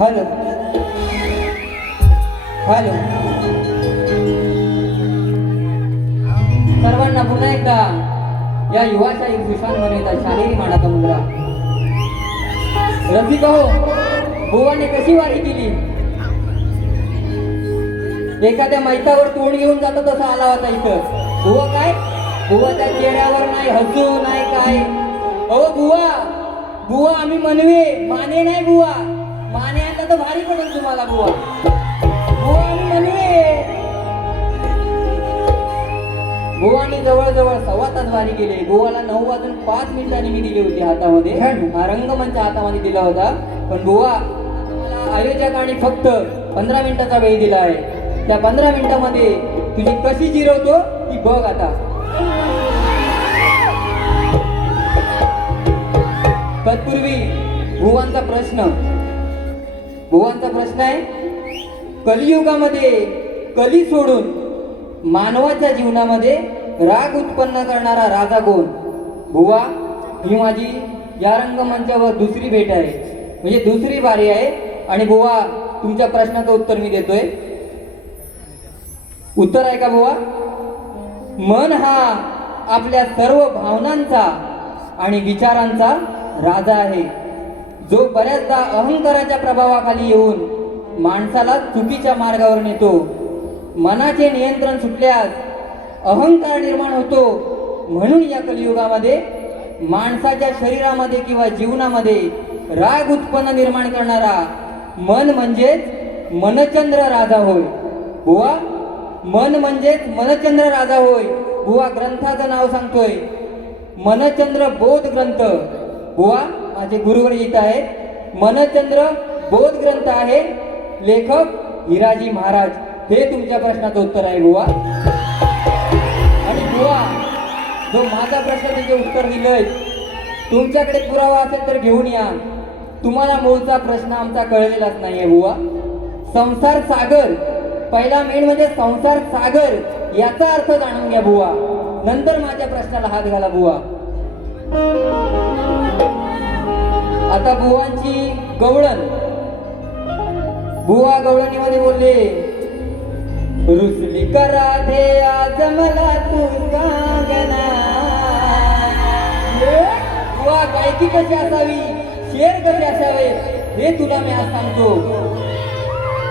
Hello hello सर्वांना पुन्हा एकदा या युवाशाही सुशांत म्हणता शालेरी मानाचा मुलगा रसिक हो, बुवाने कशी वारी केली? एखाद्या मैतावर तोंड घेऊन जातो तसा आला होता इथं. बुवा काय? बुवाच्या चेहऱ्यावर नाही हसू नाही काय. अहो बुवा, बुवा आम्ही मनवे माने नाही बुवा. माने आणला तर भारी पडेल तुम्हाला बुवा. बुवा आम्ही मनवे. बुवानी जवळजवळ 1.25 तास वारी केली. बुवाला 9:05 मी दिली होती हातामध्ये. हा रंगमंच हातामध्ये दिला होता. पण बुवा मला आयोजकांनी फक्त 15 मिनिटाचा वेळ दिला आहे. त्या 15 मिनिटामध्ये तुझी कशी जिरवतो ती बघ आता. तत्पूर्वी बुवांचा प्रश्न आहे, कलियुगामध्ये कली सोडून मानवाच्या जीवनामध्ये राग उत्पन्न करणारा राजा कोण? बुवा, ही माझी या रंगमंचावर दुसरी भेट आहे, म्हणजे दुसरी बारी आहे. आणि बुवा तुमच्या प्रश्नाचं उत्तर मी देतोय. उत्तर आहे का बुवा? मन हा आपल्या सर्व भावनांचा आणि विचारांचा राजा आहे, जो बऱ्याचदा अहंकाराच्या प्रभावाखाली येऊन माणसाला चुकीच्या मार्गावर नेतो. मनाचे नियंत्रण सुटल्यास अहंकार निर्माण होतो. म्हणून या कलियुगामध्ये माणसाच्या शरीरामध्ये किंवा जीवनामध्ये राग उत्पन्न निर्माण करणारा मन म्हणजेच मनचंद्र राजा होय. बुवा, मन म्हणजेच मनचंद्र राजा होय. बुवा ग्रंथाचं नाव सांगतोय, मनचंद्र बोध ग्रंथ. बुवा माझे गुरुवर येत आहेत. मनचंद्र बोध ग्रंथ आहे. लेखक हिराजी महाराज. हे तुमच्या प्रश्नाचं उत्तर आहे बुवा. आणि बुवा, जो माझा प्रश्न त्याचे उत्तर दिलंय, तुमच्याकडे पुरावा असेल तर घेऊन या. तुम्हाला मूळचा प्रश्न आमचा कळलेलाच नाहीये बुवा. संसार सागर, पहिला मेन म्हणजे संसार सागर याचा अर्थ जाणून घ्या बुवा. नंतर माझ्या प्रश्नाला हात घाला बुवा. आता बुवांची गवळण. बुवा गवळणीमध्ये बोलले, रुसली का राधे आज मला तू कांगना. बुवा गायकी कशी असावी, शेर कसे असावे हे तुला मी आज सांगतो.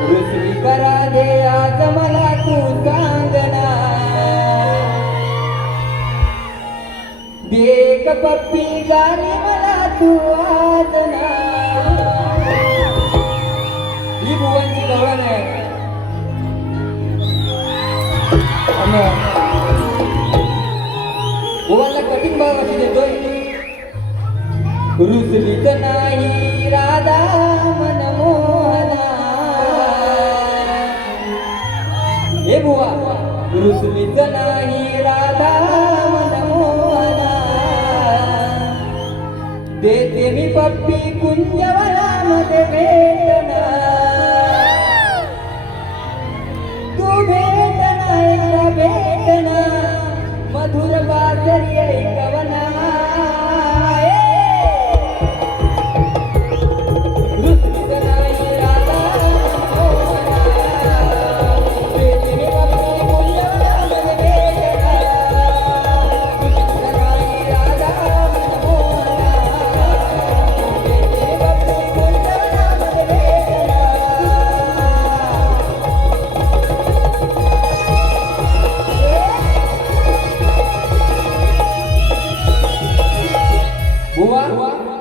रुसली का राधे आज मला तू कांगना. देख पप्पी गाली मला तू आजना. ही बुवांची गवळण आहे. बुवाला कठीण भाव अशी देतोय. रुसलीच नाही राधा मनमोहना. हे बुवा, रुसलीच नाही राधा मनमोहना. देते मी पप्पी कुंजवनामध्ये भेटना. तू भेटना एकदा भेटना. मधुर बाजरी ऐकवना.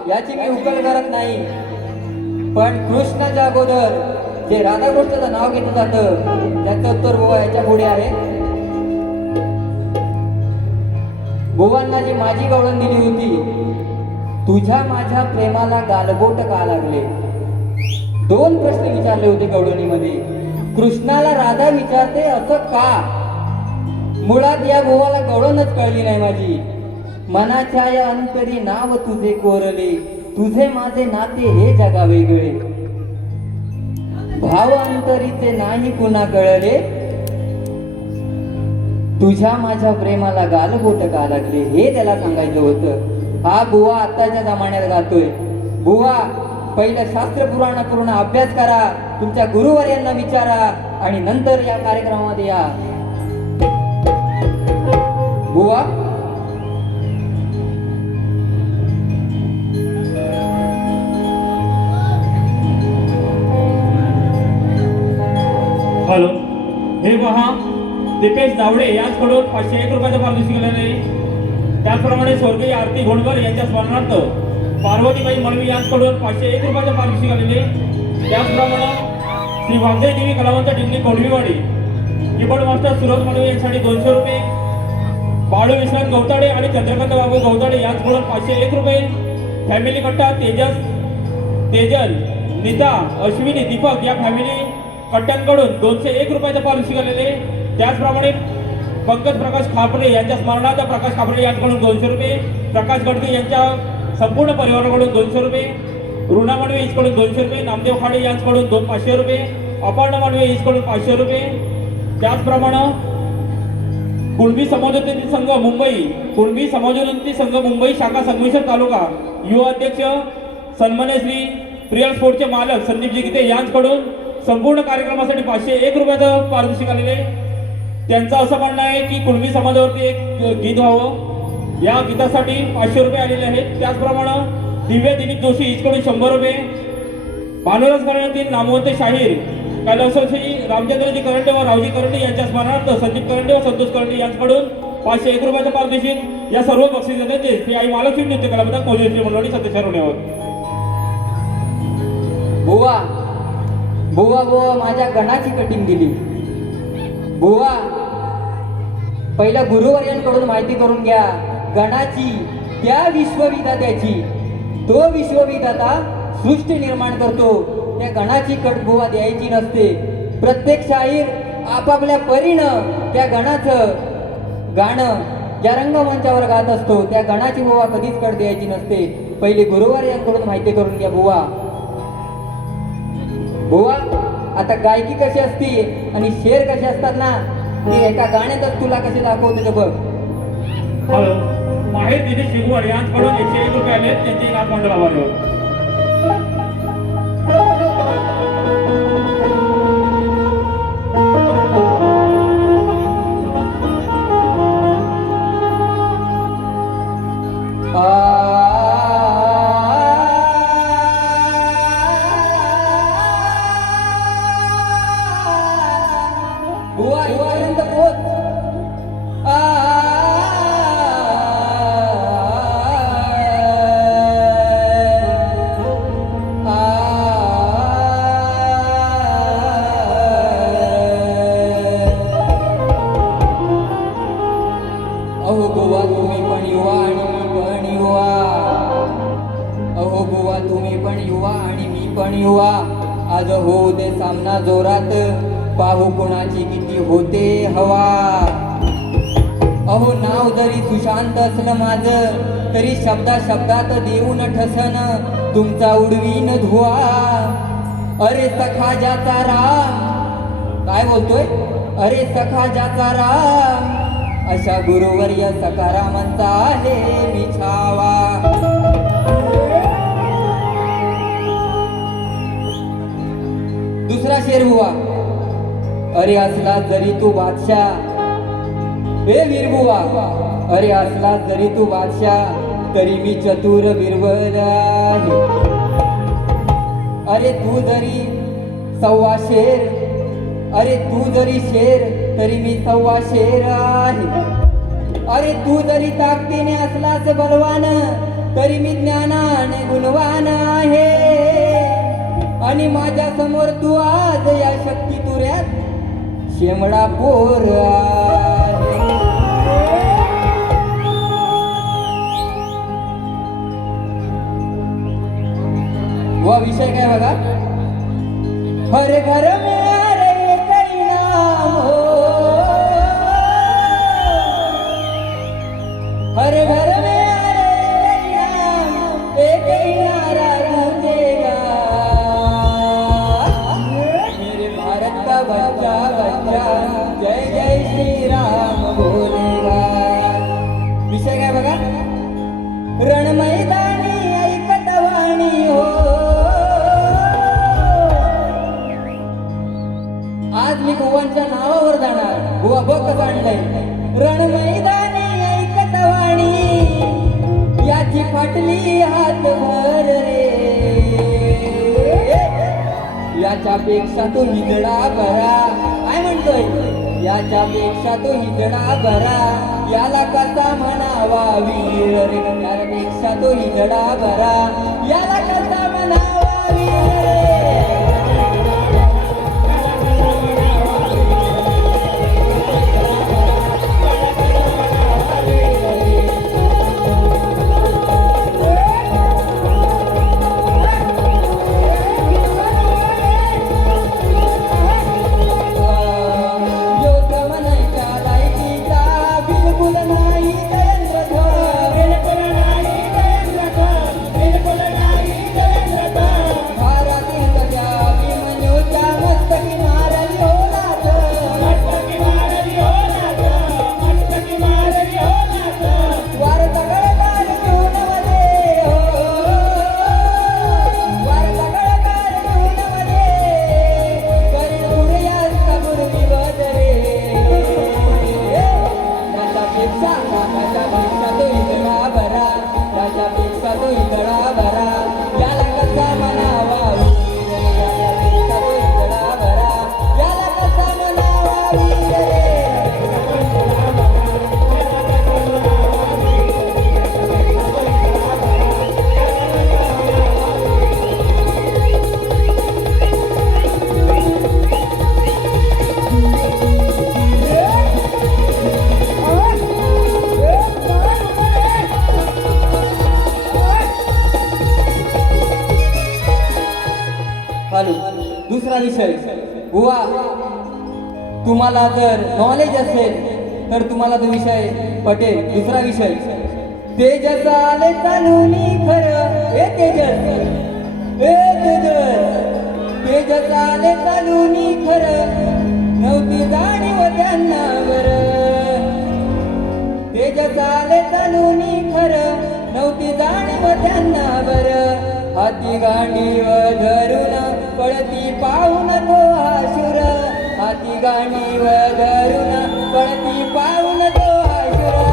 याची मी उकल करत नाही, पण कृष्णाच्या अगोदर जे राधाकृष्णाचं नाव घेतलं जातं त्याचं उत्तर बुवा याच्या पुढे आहे. बुवांना जी माझी गवळण दिली होती, तुझ्या माझ्या प्रेमाला गालबोट का लागले. 2 प्रश्न विचारले होते गवळणीमध्ये. कृष्णाला राधा विचारते असं का? मुळात या बुवाला गवळणच कळली नाही माझी. मनाच्या या अंतरी नाव तुझे कोरले, तुझे माझे नाते हे जगा वेगळे. भाव अंतरीचे नाही पुन्हा कळले, तुझ्या माझ्या प्रेमाला गालबोट का लागले. हे त्याला सांगायचं होतं. हा बुवा आताच्या जमान्यात गातोय. बुवा पहिलं शास्त्र पुराण पूर्ण अभ्यास करा, तुमच्या गुरुवर्यांना विचारा आणि नंतर या कार्यक्रमामध्ये या. बुवा हॅलो, हे पहा दीपेश दावडे यांच्याकडून 501 रुपयाचं पारितोषिक आलेलं आहे. त्याचप्रमाणे स्वर्गीय आरती घोडकर यांच्या स्मरणार्थ पार्वतीबाई मळवी यांच्याकडून 501 रुपयाचं पारितोषिक आलेले. त्याचप्रमाणे श्री वागदे देवी कलावंत डिंगली कोंडवीवाडी कीबोर्ड मास्टर सुरज मळवी यांच्यासाठी 200 रुपये, बाळू विश्रांत गवताडे आणि चंद्रकांत बाबू गवताडे यांच्याकडून 501 रुपये, फॅमिली कट्टा तेजल नीता अश्विनी दीपक या फॅमिली कट्ट्यांकडून 201 रुपयाचं पारितोषिक आलेले. त्याचप्रमाणे पंकज प्रकाश खापरे यांच्या स्मरणार्थ प्रकाश खापरे यांच्याकडून 200 रुपये, प्रकाश गडके यांच्या संपूर्ण परिवाराकडून 200 रुपये, ऋणा मांडवे यांच्याकडून 200 रुपये, नामदेव खाडे यांच्याकडून 500 रुपये, अपर्णा मांडवे यांच्याकडून 500 रुपये. त्याचप्रमाणे कुणबी समाजोन्नती संघ मुंबई शाखा संगमेश्वर तालुका युवा अध्यक्ष सन्मान्य श्री प्रियल स्पोर्टचे मालक संदीपजी गीते यांच्याकडून संपूर्ण कार्यक्रमासाठी 501 रुपयाचं पारितोषिक आलेले. त्यांचं असं म्हणणं आहे की कुणबी समाजावरती एक गीत व्हावं, या गीतासाठी 500 रुपये आलेले आहेत. त्याचप्रमाणे दिव्या दिलीप जोशी यांच्याकडून 100 रुपये, भानुराज घराण्यातील नामवंत शाहीर कैलासवासी रामचंद्रजी करंडे व रावजी करंडे यांच्या स्मरणार्थ संदीप करंडे व संतोष करंडे यांच्याकडून 501 रुपयाचं पारितोषिक. या सर्व बक्षिसाचे श्री आई महालक्ष्मी नृत्य कलापथक मोदी मंडळी सदस्य होण्यावर. बुवा बुवा बुवा माझ्या गणाची कटिंग दिली. बुवा पहिल्या गुरुवर्यांकडून माहिती करून घ्या गणाची, त्या विश्वविधात्याची. तो विश्वविधाता सृष्टी निर्माण करतो, त्या गणाची कट बुवा द्यायची नसते. प्रत्येक शाहीर आपापल्या परीनं त्या गणाचं गाणं ज्या रंगमंचावर गात असतो त्या गणाची बुवा कधीच कट द्यायची नसते. पहिले गुरुवर्यांकडून माहिती करून घ्या बुवा. बुवा आता गायकी कशी असती आणि शेर कसे असतात ना, ते एका गाण्यातच तुला कसे दाखवते ते बघ. हॅलो, माहेर दिनेश शिगवाड यांच्याकडून 101 रुपये आले, त्यांचे नाथ मंडळ आभार. बुवा इथपर्यंत पोच. अहो बुवा तुम्ही पण युवा आणि मी पण युवा. अहो बुवा तुम्ही पण युवा आणि मी पण युवा. आज होऊ दे सामना जोरात, पाहू कोणाची किती होते हवा. अहो नाव जरी सुशांत असलं माझं, तरी शब्दात देऊन ठसन तुमचा उडवीन धुवा. अरे सखा ज्याचा राम, काय बोलतोय, अरे सखा ज्याचा राम, अशा गुरुवर्य सकारामांचा आहे मी छावा. दुसरा शेर हुआ. अरे असला जरी तू बादशाह, हे वीरबुवा, अरे असला जरी तू बादशाह, तरी मी चतुर बिरबल आहे. अरे तू जरी सव्वा शेर, अरे तू जरी शेर, तरी मी सव्वा शेर आहे. अरे तू जरी ताकदीने असलाच बलवान, तरी मी ज्ञानाने गुणवान आहे. आणि माझ्या समोर तू आज या शक्ती तुऱ्यात शेमडा पोर आहे. वा विषय काय बघा. हर घर में अरे कई नाम हो, हर घर में अरे कई नाम, एक ही नारा गूंजेगा, मेरे भारत का बच्चा बच्चा जय जय श्री राम बोलेगा. विषय काय बघा. रण मैदानी ऐकत वाणी हो, याच्यापेक्षा तो हिजडा बरा. काय म्हणतोय? याच्यापेक्षा तो हिजडा बरा, याला कसा म्हणावा वीर रे. यापेक्षा तो हिजडा बरा, याला कसा म्हणावा वीर रे. दुसरा विषय बुवा, तुम्हाला जर नॉलेज असेल तर तुम्हाला तो विषय पटेल. दुसरा विषय, तेजस आले चालूनी खरं. हे तेजस, हे तेजस, तेजस आले चालूनी खरं, नव्हती जाणीव त्यांना बरं. तेजस आले चालूनी खरं, नव्हती जाणीव त्यांना बरं. हाती गांडीव धरून पळती पाहून तो आशुर. हाती गांडीव धरून पळती पाहून तो आशुर.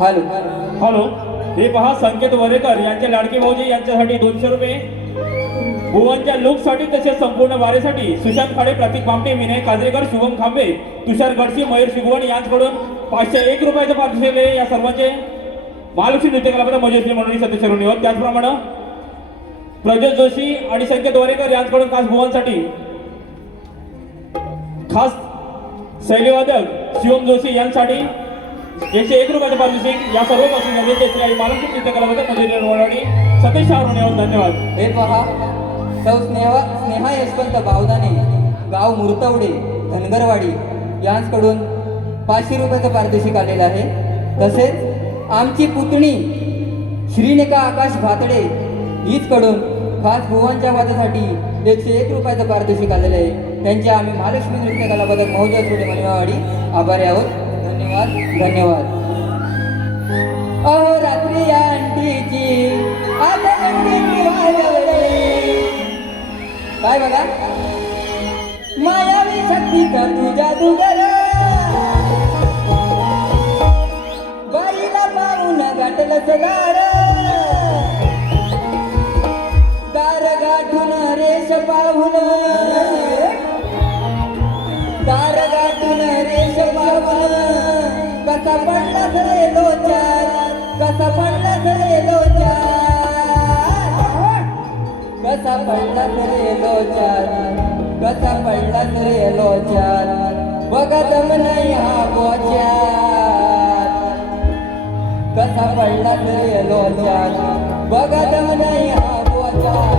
हॅलो हॅलो, हे पहा संकेत वरेकर यांचे लाडके भाऊजी यांच्यासाठी 200 रुपये. भुवनच्या लुकसाठी तसेच संपूर्ण वारेसाठी सुशांत खाडे, प्रतीक भामटे, विनय काजरेकर, शुभम खांबे, तुषार गडसी, मयूर शिगवण यांच्याकडून 501 रुपयाचं पारितोषिक आहे. या सर्वांचे महालक्ष्मी नृत्य कलाकार मजेश्री मंडळी सदस्य होत. त्याचप्रमाणे प्रज्योत जोशी आणि संकेत वरेकर यांच्याकडून खास भुवनसाठी खास शैलीवादक शिवम जोशी यांसाठी 101 रुपयाचं पारितोषिक. या सर्व पासून आणि महालक्ष्मी नृत्य कलाकार मजेश्री मंडळी सतीश शाहरुख धन्यवाद. हे पहा, सौ स्नेहा यशवंत बावदाने, गाव मुरतवडे, धनगरवाडी यांच्याकडून 500 रुपयाचं पारितोषिक आलेलं आहे. तसेच आमची पुतणी श्रीनिका आकाश भातडे हीचकडून खास भुवनच्या वादासाठी 101 रुपयाचं पारितोषिक आलेलं आहे. त्यांचे आम्ही महालक्ष्मी नृत्य कलापदक महोदय थोडे मलिमावाडी आभारी आहोत. धन्यवाद धन्यवाद. अहो रात्री अंटीची आता अंटीची वाजवले, काय बघा मायावी शक्ती कर तुझ्या दुगर. कसा पडला रे लोचार, कसा पडला रे लोचार, कसा पडला रे लोचार, बघा दम नाही हा बोचार, कसा पडला रे लोचार, बघा दम नाही हा बोचार.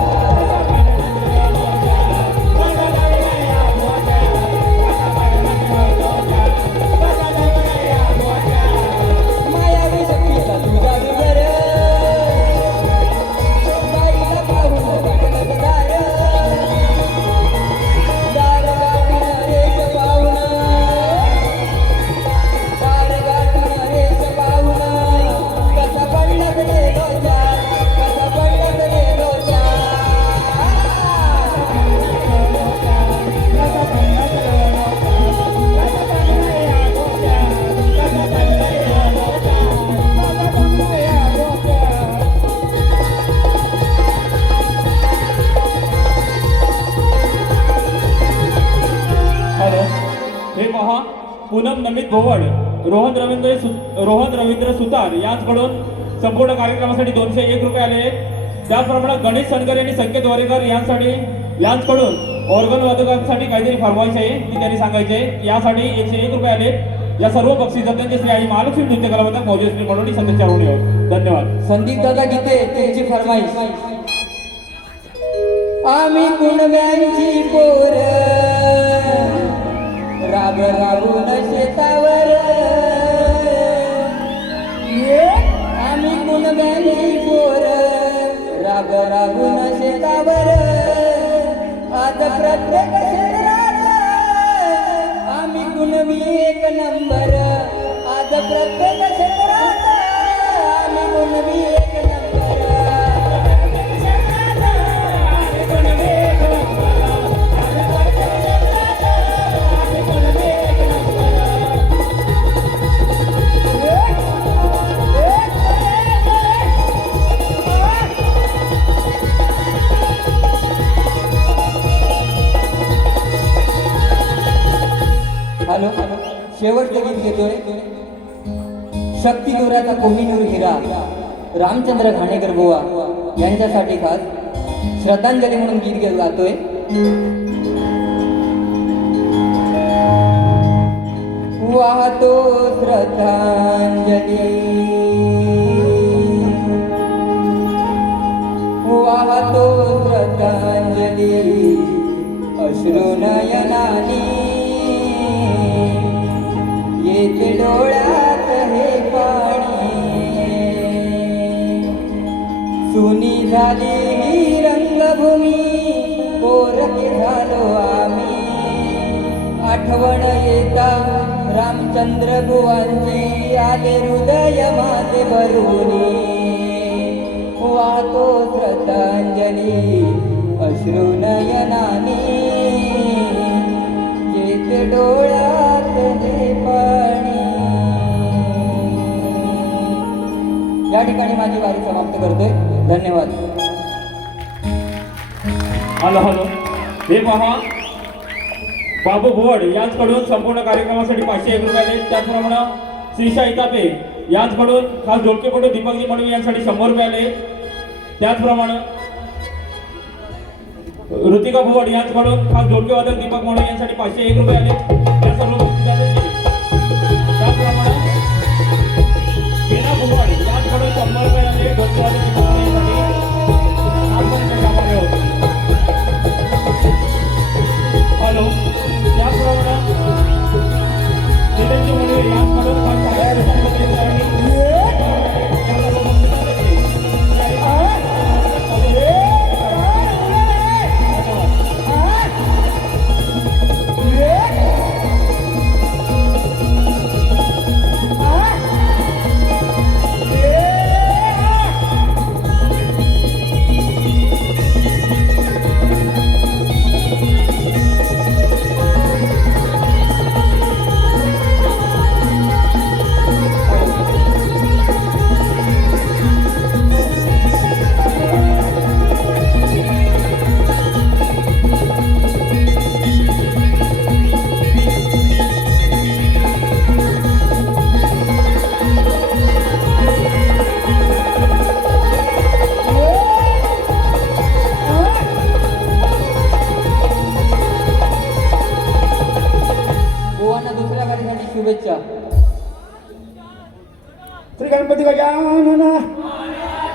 मायावी शक्तीचा तुझा विचार, बाईला पाहून टाकलं दार, दार गाठून रेष पाहून, दार गाठून रेष पाहून, कसा पडला रे लोचार, कसा पडला रे लोचार. हॅलो, हे पहा पूनम नमित भोवड, रोहन रवींद्र सुतार यांच्याकडून संपूर्ण कार्यक्रमासाठी 201 रुपये आले. त्याचप्रमाणे गणेश सनकर आणि संकेत वरेकर यांच्याकडून ऑर्गन वादकांसाठी काहीतरी फरमाईश आहे ती त्यांनी सांगायचे. यासाठी 101 रुपये आले. या सर्व बक्षीस त्यांचे श्री आई महालक्ष्मी नृत्य कलावंत मौजेश्री मंडळी सदस्य होऊन धन्यवाद. संदीप दादा गीते त्यांची फरमाईश. आम्ही कुणब्यांची पोर, राब राबून शेतावर, आम्ही कुणब्यांची पोर, राब राबून शेतावर, आज प्रत्येक क्षेत्रात आम्ही कुणबी एक नंबर, आज प्रत्येक क्षेत्रात आम्ही कुणबी एक नंबर. हॅलो, शेवटचं गीत घेतोय. शक्ती दोऱ्याचा कोहिनूर हिरा, रामचंद्र घाणेकर बुवा यांच्यासाठी खास श्रद्धांजली म्हणून गीत गातोय. वाहतो श्रद्धांजली, वाहतो श्रद्धांजली, अश्रू नयनानी येते डोळ्यात हे पाणी. सुनी झाली ही रंगभूमी, पोरके झालो आम्ही, आठवण येता रामचंद्र बुवांची, आले हृदय माझे भरूनी. वाहतो श्रद्धांजली अश्रू नयनानी, येते डोळ्यात हे पाणी. या ठिकाणी माझी वारी समाप्त करतोय. धन्यवाद. हॅलो, हे पहा बाबू भोवड यांच्याकडून संपूर्ण कार्यक्रमासाठी 501 रुपये आले. त्याचप्रमाणे श्रीशा इतापे यांच्याकडून खास ढोलकीपटू दीपकजी मडवी यांसाठी 100 रुपये आले. त्याचप्रमाणे ऋतिका भोवड यांच्याकडून खास ढोलकी वादक दीपक मडवी यांसाठी 501 रुपये आले. या सर्व त्याचप्रमाणे मीना भोवड यांच्याकडून 100 रुपये आले. ढोलकी वादक दीपक मडवी यांसाठी हॅलो, त्याचप्रमाणे निलेशजी मुळे यांच्याकडून शुभेच्छा. श्री गणपती गजानन